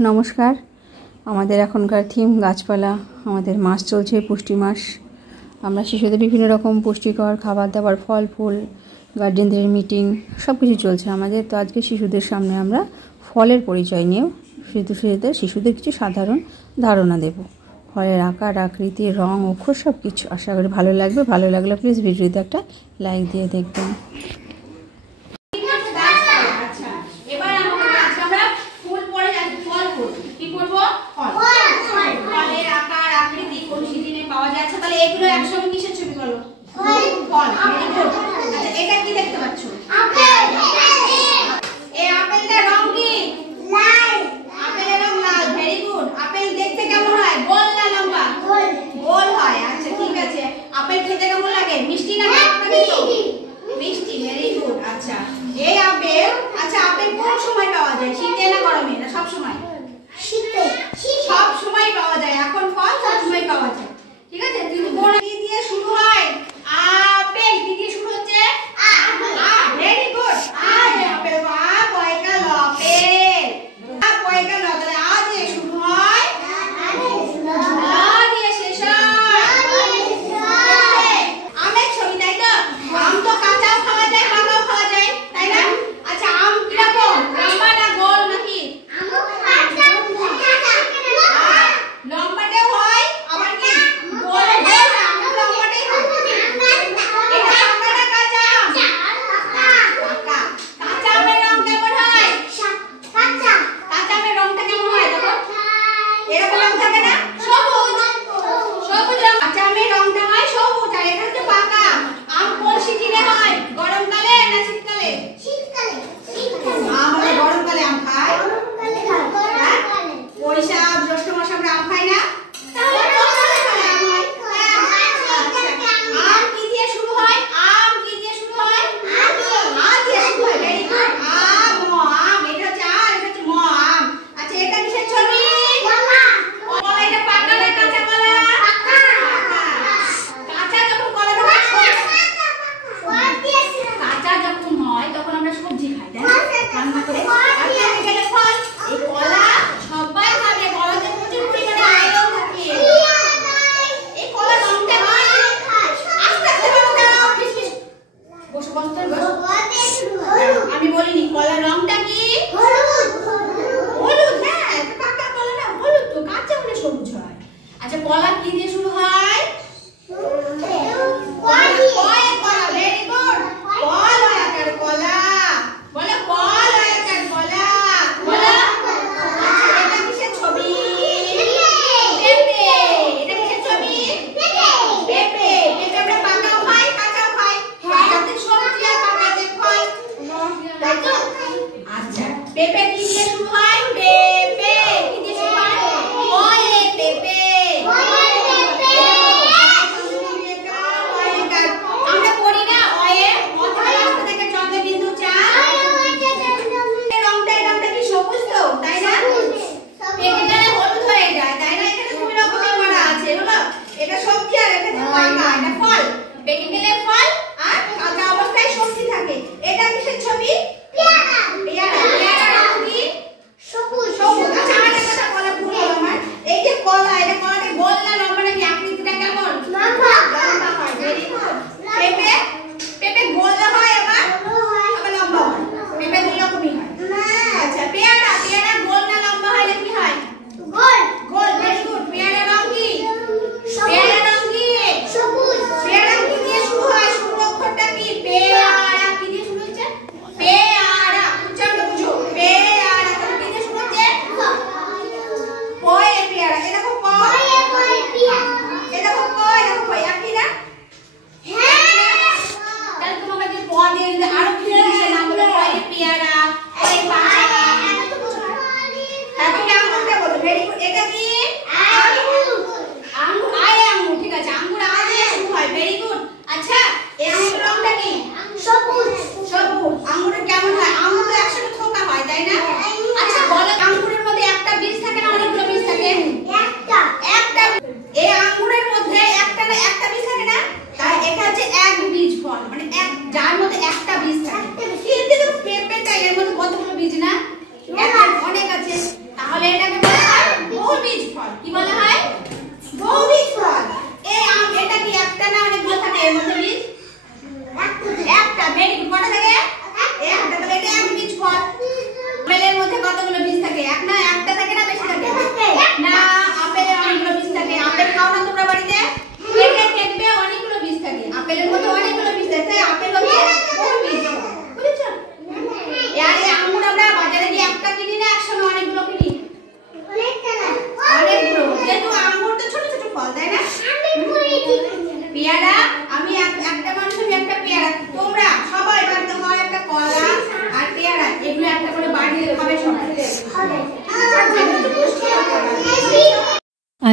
নমস্কার। আমাদের এখনকার থিম গাছপালা। আমাদের মাস চলছে পুষ্টি মাস। আমরা শিশুদের বিভিন্ন রকম পুষ্টিকর খাবার দাবার, ফল ফুল, গার্জেনদের মিটিং সব কিছু চলছে আমাদের। তো আজকে শিশুদের সামনে আমরা ফলের পরিচয় নিয়ে শিশুদের কিছু সাধারণ ধারণা দেব। ফলের আকার, আকৃতি, রং, অক্ষর সব কিছু। আশা করি ভালো লাগবে। ভালো লাগলে প্লিজ ভিডিওতে একটা লাইক দিয়ে দেখবেন। এগুলো একসঙ্গে কিসের ছবি বলো? ফল। Very good. আচ্ছা, এটা কি দেখতে পাচ্ছ? আপেল। এই আপেলটার রং কি? লাল। আপেলের রং লাল। Very good. আপেল দেখতে কেমন হয়? গোল না লম্বা? গোল। গোল হয়। আচ্ছা ঠিক আছে। আপেল খেতে কেমন লাগে? মিষ্টি না মিষ্টি? মিষ্টি। ভেরি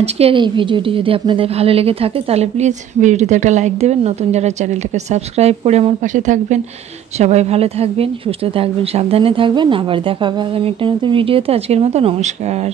আজকের এই ভিডিওটি যদি আপনাদের ভালো লেগে থাকে তাহলে প্লিজ ভিডিওটিতে একটা লাইক দেবেন। নতুন যারা চ্যানেলটাকে সাবস্ক্রাইব করে আমার পাশে থাকবেন। সবাই ভালো থাকবেন, সুস্থ থাকবেন, সাবধানে থাকবেন। আবার দেখা হবে আগামী একটা নতুন ভিডিওতে। আজকের মতো নমস্কার।